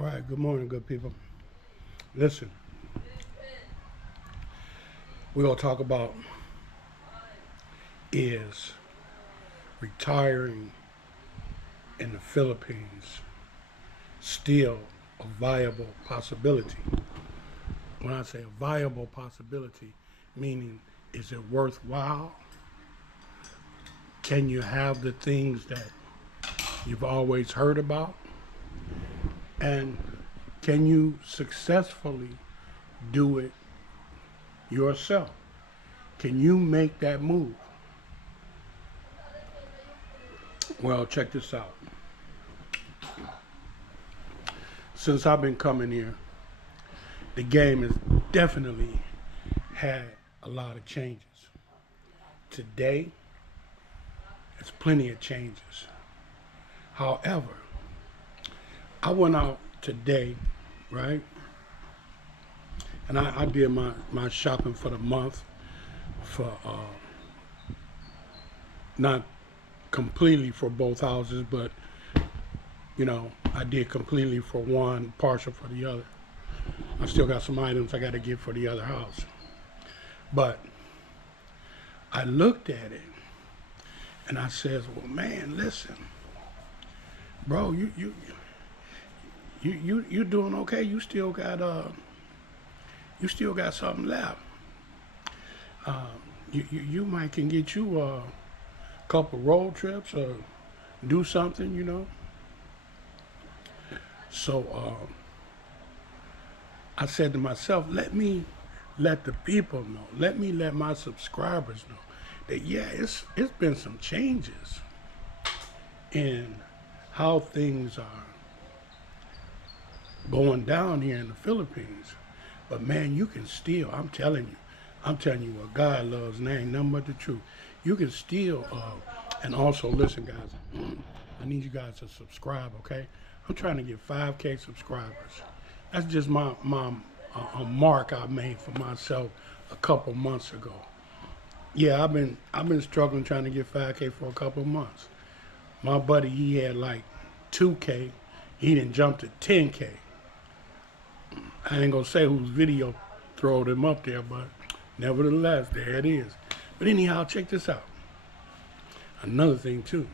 All right, good morning, good people. Listen, we're going to talk about is retiring in the Philippines still a viable possibility? When I say a viable possibility, meaning is it worthwhile? Can you have the things that you've always heard about? And can you successfully do it yourself? Can you make that move? Well, check this out. Since I've been coming here, the game has definitely had a lot of changes. Today, there's plenty of changes. However, I went out today, right? And I did my shopping for the month for not completely for both houses, but I did completely for one, partial for the other. I still got some items I got to get for the other house. But I looked at it and I says, well, man, listen, bro, you doing okay? You still got something left. You might can get you a couple road trips or do something. So I said to myself, let me let the people know. Let me let my subscribers know that it's been some changes in how things are going down here in the Philippines. But man, you can still, I'm telling you what God loves, and ain't nothing but the truth. You can still, and also listen guys, I need you guys to subscribe, okay? I'm trying to get 5K subscribers. That's just my a mark I made for myself a couple months ago. Yeah, I've been struggling trying to get 5K for a couple months. My buddy, he had like 2K. He didn't jump to 10K. I ain't gonna say whose video throwed him up there, but nevertheless, there it is. But anyhow, check this out. Another thing too,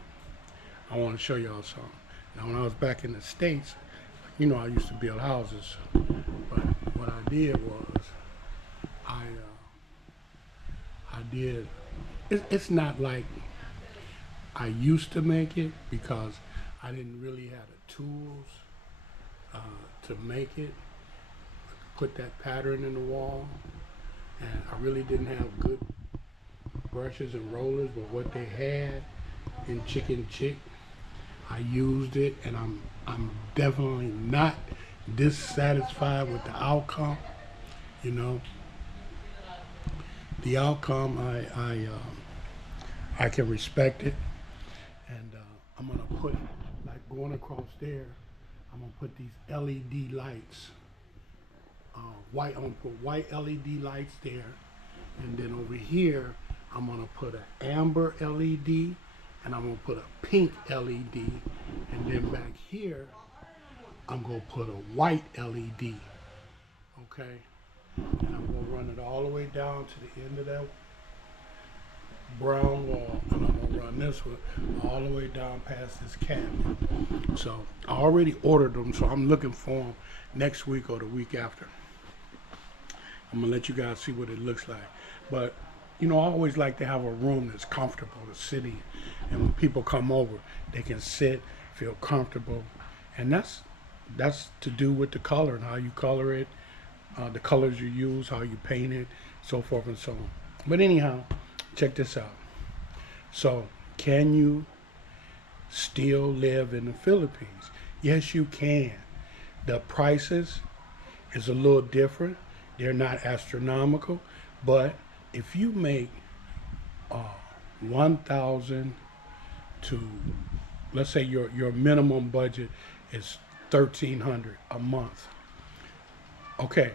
I want to show y'all something. Now, when I was back in the States, I used to build houses. But what I did was, I did. It's not like I used to make it because I didn't really have the tools to make it. Put that pattern in the wall, and I really didn't have good brushes and rollers, but what they had in Chicken Chick, I used it, and I'm definitely not dissatisfied with the outcome. The outcome, I can respect it, and I'm gonna put, like going across there, I'm gonna put these LED lights. I'm gonna put white LED lights there, and then over here I'm gonna put an amber LED, and I'm gonna put a pink LED, and then back here I'm gonna put a white LED. Okay, and I'm gonna run it all the way down to the end of that brown wall, and I'm gonna run this one all the way down past this cabinet. So I already ordered them, so I'm looking for them next week or the week after. I'm gonna let you guys see what it looks like. But I always like to have a room that's comfortable to sit in, and when people come over, they can sit, feel comfortable, and that's to do with the color and how you color it, the colors you use, how you paint it, so forth and so on. But anyhow, check this out. So, can you still live in the Philippines? Yes, you can. The prices is a little different. They're not astronomical, but if you make 1,000 to, let's say your minimum budget is 1,300 a month. Okay,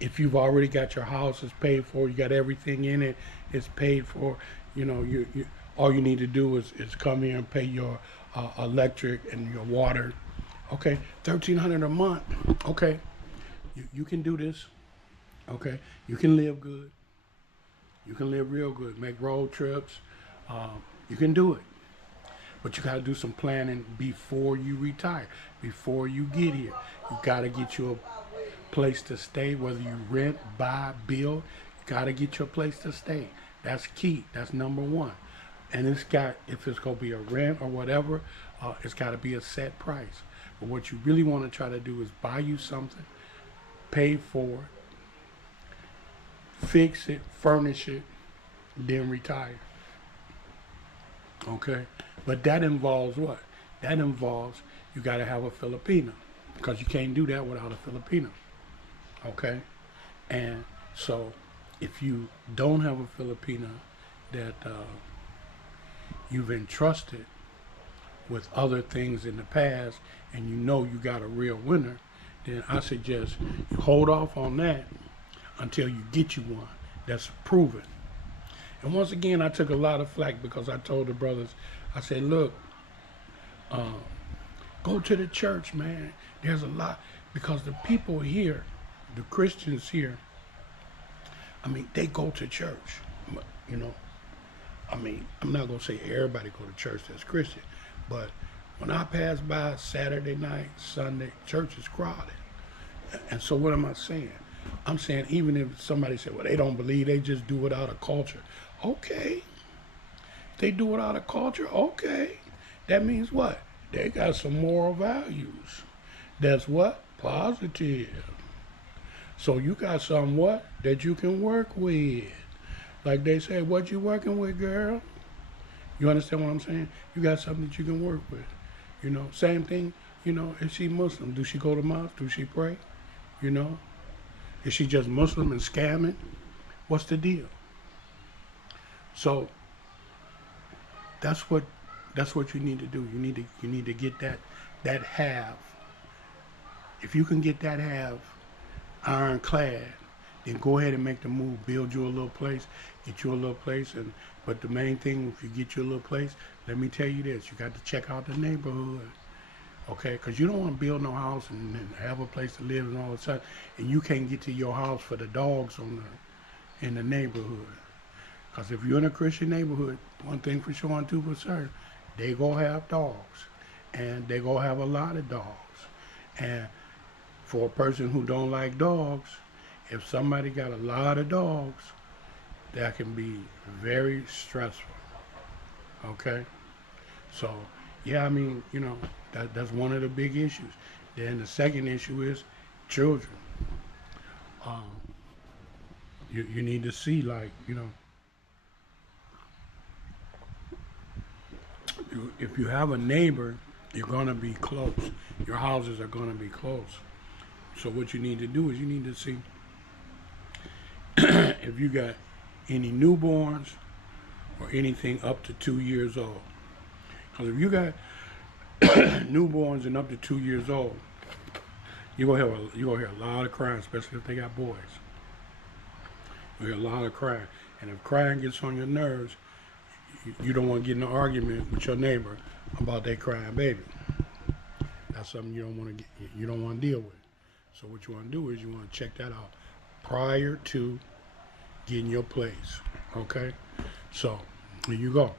if you've already got your house is paid for, you got everything in it, it's paid for. You all you need to do is come here and pay your electric and your water Okay, 1,300 a month. Okay, you can do this. Okay, you can live good. You can live real good. Make road trips. You can do it. But you got to do some planning before you retire, before you get here. You got to get you a place to stay, whether you rent, buy, build. You got to get your place to stay. That's key. That's number one. And it's got, if it's going to be a rent or whatever, it's got to be a set price. But what you really want to try to do is buy you something, pay for it, fix it, furnish it, then retire. Okay? But that involves what? That involves you got to have a Filipino, because you can't do that without a Filipino. Okay? And so if you don't have a Filipino that you've entrusted with other things in the past, and you know you got a real winner, then I suggest you hold off on that until you get you one that's proven. And once again, I took a lot of flack because I told the brothers, I said, look, go to the church, man. There's a lot, because the people here, the Christians here, I mean, they go to church, you know. I mean, I'm not going to say everybody go to church that's Christian, but when I pass by Saturday night, Sunday, church is crowded. And so what am I saying? I'm saying even if somebody said, well, they don't believe, they just do it out of culture. Okay. They do it out of culture. Okay. That means what? They got some moral values. That's what? Positive. So you got some what? That you can work with. Like they say, what you working with, girl? You understand what I'm saying? You got something that you can work with. You know, same thing, you know, if she Muslim, do she go to mosque? Do she pray? You know? Is she just Muslim and scamming? What's the deal? So that's what you need to do. You need to get that half. If you can get that half ironclad, then go ahead and make the move. Build you a little place, get you a little place, but the main thing, if you get you a little place, let me tell you this: you got to check out the neighborhood, okay? Because you don't want to build no house and have a place to live and all of a sudden, and you can't get to your house for the dogs in the neighborhood. Because if you're in a Christian neighborhood, one thing for sure and two for certain, they gonna have dogs, and they gonna have a lot of dogs. And for a person who don't like dogs, if somebody got a lot of dogs, that can be very stressful. Okay? So, yeah, I mean, you know, that's one of the big issues. Then the second issue is children. You need to see, like, you know, if you have a neighbor, you're going to be close. Your houses are going to be close. So what you need to do is you need to see if you got any newborns or anything up to 2 years old. Because if you got newborns and up to 2 years old, you're gonna hear a lot of crying, especially if they got boys. You'll hear a lot of crying. And if crying gets on your nerves, you don't want to get in an argument with your neighbor about that crying baby. That's something you don't want to deal with. So what you want to do is you want to check that out prior to getting your place. Okay? So here you go.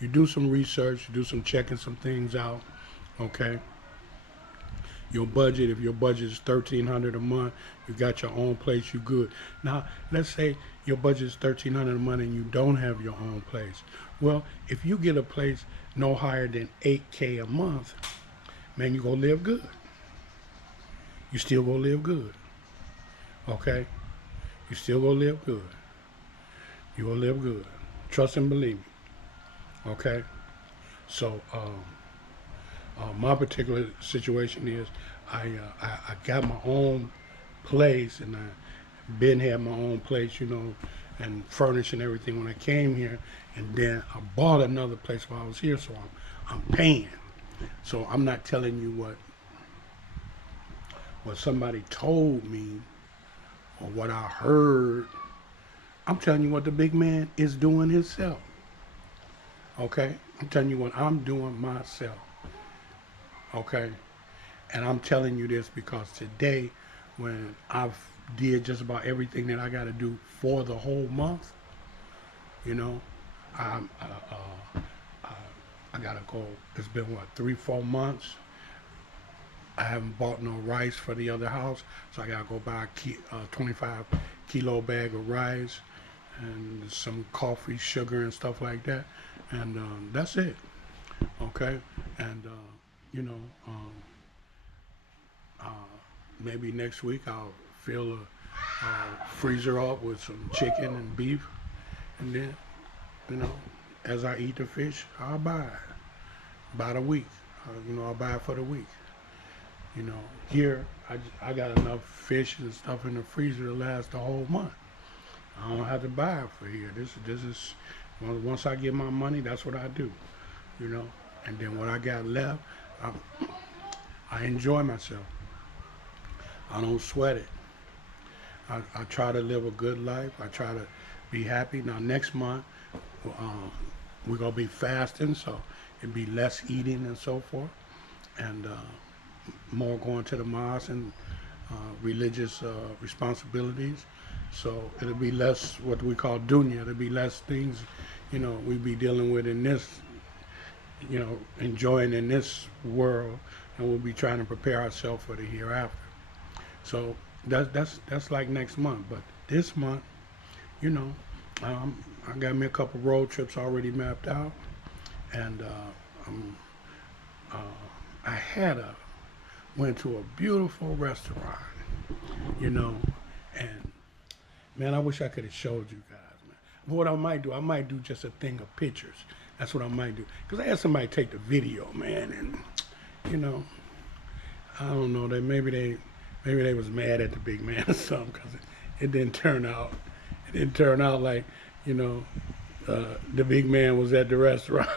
You do some research, you do some checking some things out. Okay? Your budget, if your budget is $1,300 a month, you got your own place, you good. Now, let's say your budget is $1,300 a month and you don't have your own place. Well, if you get a place no higher than $8K a month, man, you're going to live good. You still going to live good. Okay? You still going to live good. You will live good. Trust and believe me. Okay? So, my particular situation is I got my own place, and I had my own place, you know, and furnishing everything when I came here, and then I bought another place while I was here, so I'm paying. So I'm not telling you what somebody told me or what I heard. I'm telling you what the big man is doing himself. Okay? I'm telling you what I'm doing myself. Okay? And I'm telling you this because today, when I've did just about everything that I got to do for the whole month, you know, I'm, I gotta go. It's been what, 3, 4 months. I haven't bought no rice for the other house, so I gotta go buy a 25 kilo bag of rice and some coffee, sugar, and stuff like that. And that's it. Okay, and you know, uh, maybe next week I'll fill a freezer up with some chicken and beef, and then, you know, as I eat the fish, I'll buy it by the week. You know, I'll buy it for the week. You know, here I got enough fish and stuff in the freezer to last the whole month. I don't have to buy it for here. This is once I get my money, that's what I do. You know, and then what I got left, I enjoy myself. I don't sweat it. I try to live a good life. I try to be happy. Now next month, we're gonna be fasting, so it'd be less eating and so forth, and more going to the mosque and religious responsibilities. So it'll be less what we call dunya. It'll be less things, you know, we be dealing with in this, you know, enjoying in this world, and we'll be trying to prepare ourselves for the hereafter. So that's like next month. But this month, you know, I got me a couple road trips already mapped out, and went to a beautiful restaurant, you know, and man, I wish I could have showed you guys, man. But what I might do just a thing of pictures. That's what I might do, because I had somebody take the video, man, and you know, I don't know, maybe they was mad at the big man or something, because it didn't turn out. It didn't turn out like, you know, the big man was at the restaurant.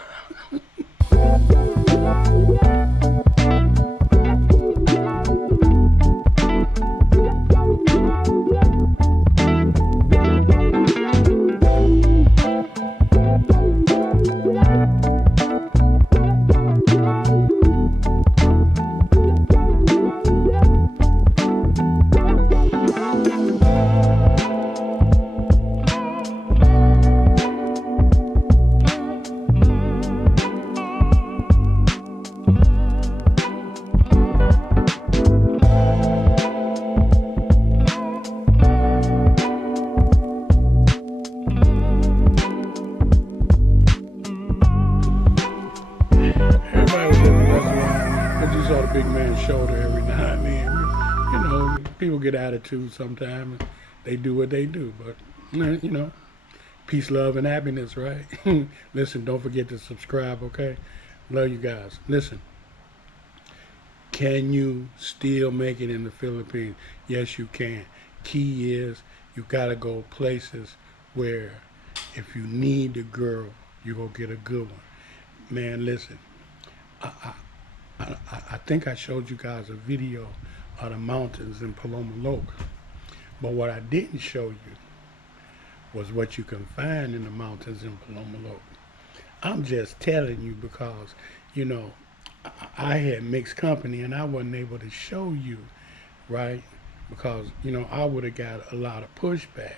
Saw the big man's shoulder every now and then. You know, people get attitude sometimes. They do what they do, but you know, peace, love, and happiness, right? Listen, don't forget to subscribe, okay? Love you guys. Listen, can you still make it in the Philippines? Yes, you can. Key is you gotta go places where if you need a girl, you go get a good one. Man, listen, I think I showed you guys a video of the mountains in Paloma Loca. But what I didn't show you was what you can find in the mountains in Paloma Loca. I'm just telling you because, you know, I had mixed company and I wasn't able to show you, right? Because, you know, I would have got a lot of pushback.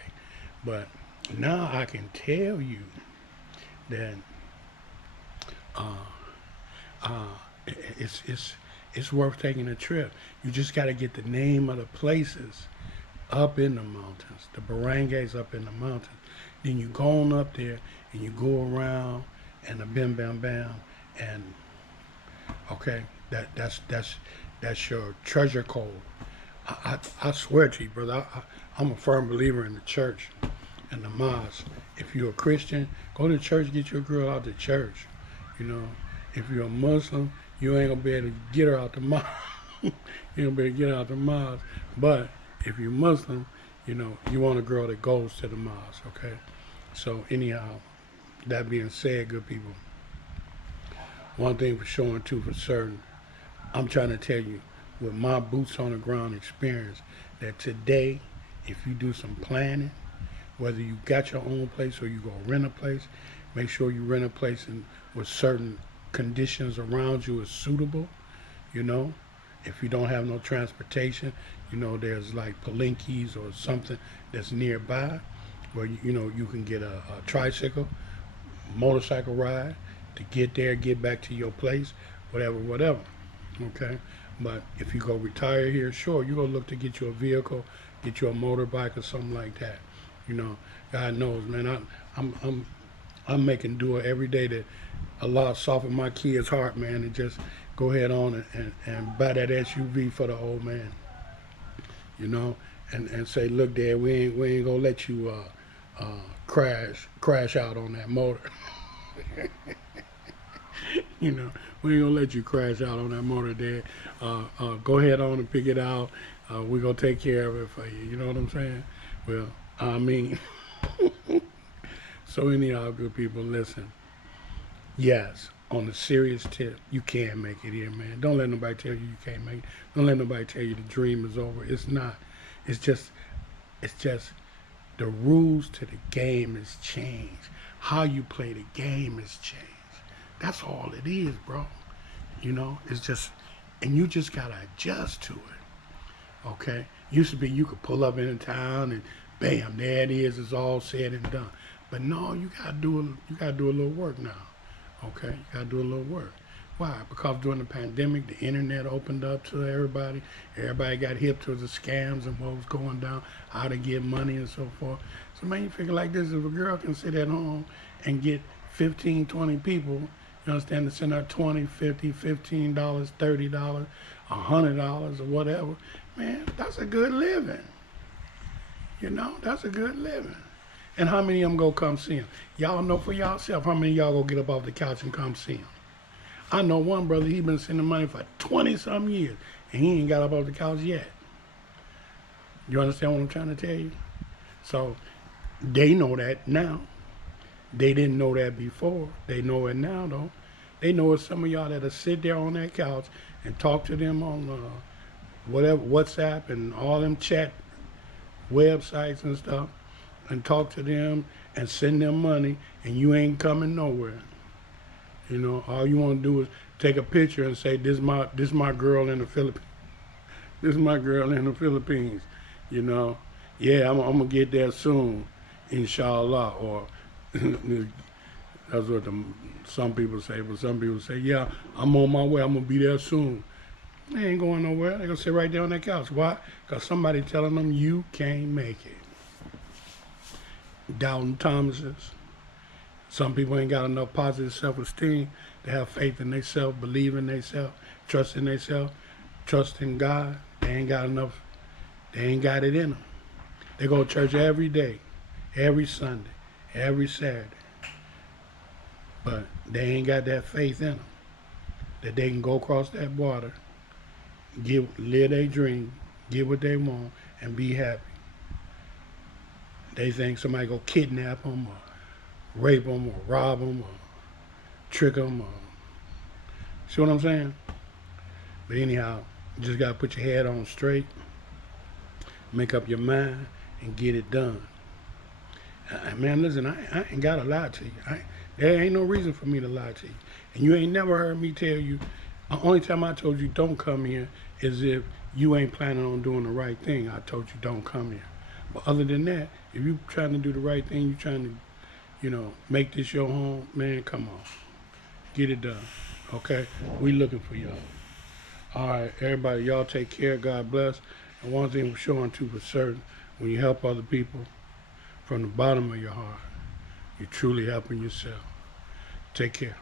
But now I can tell you that it's worth taking a trip. You just got to get the name of the places up in the mountains, the barangays up in the mountains. Then you go on up there and you go around and the bam bam bam, and okay, that's your treasure code. I swear to you, brother, I'm a firm believer in the church and the mosque. If you're a Christian, go to church, get your girl out to church. You know, if you're a Muslim, you ain't gonna be able to get her out the mosque. You ain't gonna be able to get her out the mosque. But if you're Muslim, you know, you want a girl that goes to the mosque, okay? So anyhow, that being said, good people, one thing for sure and two for certain, I'm trying to tell you with my boots on the ground experience that today, if you do some planning, whether you got your own place or you go rent a place, make sure you rent a place with certain conditions around you is suitable, you know, If you don't have no transportation, you know, there's like Palinkies or something that's nearby where, you know, you can get a tricycle, motorcycle ride to get there, get back to your place, whatever, whatever. Okay? But if you go retire here, sure, you're gonna look to get you a vehicle, get you a motorbike or something like that. You know, God knows, man. I'm making do it every day that Allah soften my kids' heart, man, and just go ahead on and buy that SUV for the old man. You know, and say, look, Dad, we ain't gonna let you crash out on that motor. You know, we ain't gonna let you crash out on that motor, Dad. Go ahead on and pick it out. We're gonna take care of it for you. You know what I'm saying? Well, I mean, so anyhow, good people, listen. Yes, on the serious tip, you can make it here, man. Don't let nobody tell you can't make it. Don't let nobody tell you the dream is over. It's not. It's just the rules to the game has changed. How you play the game has changed. That's all it is, bro. You know, it's just, and you just gotta adjust to it. Okay? Used to be you could pull up in a town and bam, there it is. It's all said and done. But no, you gotta do a little work now. Okay, you gotta do a little work. Why? Because during the pandemic, the internet opened up to everybody. Everybody got hip to the scams and what was going down, how to get money and so forth. So man, you figure like this, if a girl can sit at home and get 15, 20 people, you understand, to send her 20, 50, $15, $30, $100 or whatever, man, that's a good living. You know, that's a good living. And how many of them go come see him? Y'all know for yourself how many of y'all go get up off the couch and come see him. I know one brother, he been sending money for 20-some years, and he ain't got up off the couch yet. You understand what I'm trying to tell you? So they know that now. They didn't know that before. They know it now, though. They know it's some of y'all that'll sit there on that couch and talk to them on whatever, WhatsApp and all them chat websites and stuff, and talk to them and send them money, and you ain't coming nowhere. You know, all you want to do is take a picture and say, this my girl in the Philippines. This is my girl in the Philippines. You know, yeah, I'm gonna get there soon, inshallah. Or that's what some people say. But some people say, yeah, I'm on my way. I'm gonna be there soon. They ain't going nowhere. They gonna sit right there on that couch. Why? Because somebody telling them you can't make it. Doubting Thomases. Some people ain't got enough positive self-esteem to have faith in themselves, believe in themselves, trust in themselves, trust in God. They ain't got enough. They ain't got it in them. They go to church every day, every Sunday, every Saturday. But they ain't got that faith in them that they can go across that water, live their dream, get what they want, and be happy. They think somebody go kidnap them or rape them or rob them or trick them. See what I'm saying? But anyhow, you just got to put your head on straight, make up your mind, and get it done. Man, listen, I ain't got to lie to you. There ain't no reason for me to lie to you. And you ain't never heard me tell you, the only time I told you don't come here is if you ain't planning on doing the right thing. I told you don't come here. But other than that, if you trying to do the right thing, you trying to, you know, make this your home, man, come on. Get it done, okay? We looking for y'all. All right, everybody, y'all take care. God bless. And one thing I'm showing too for certain, when you help other people from the bottom of your heart, you're truly helping yourself. Take care.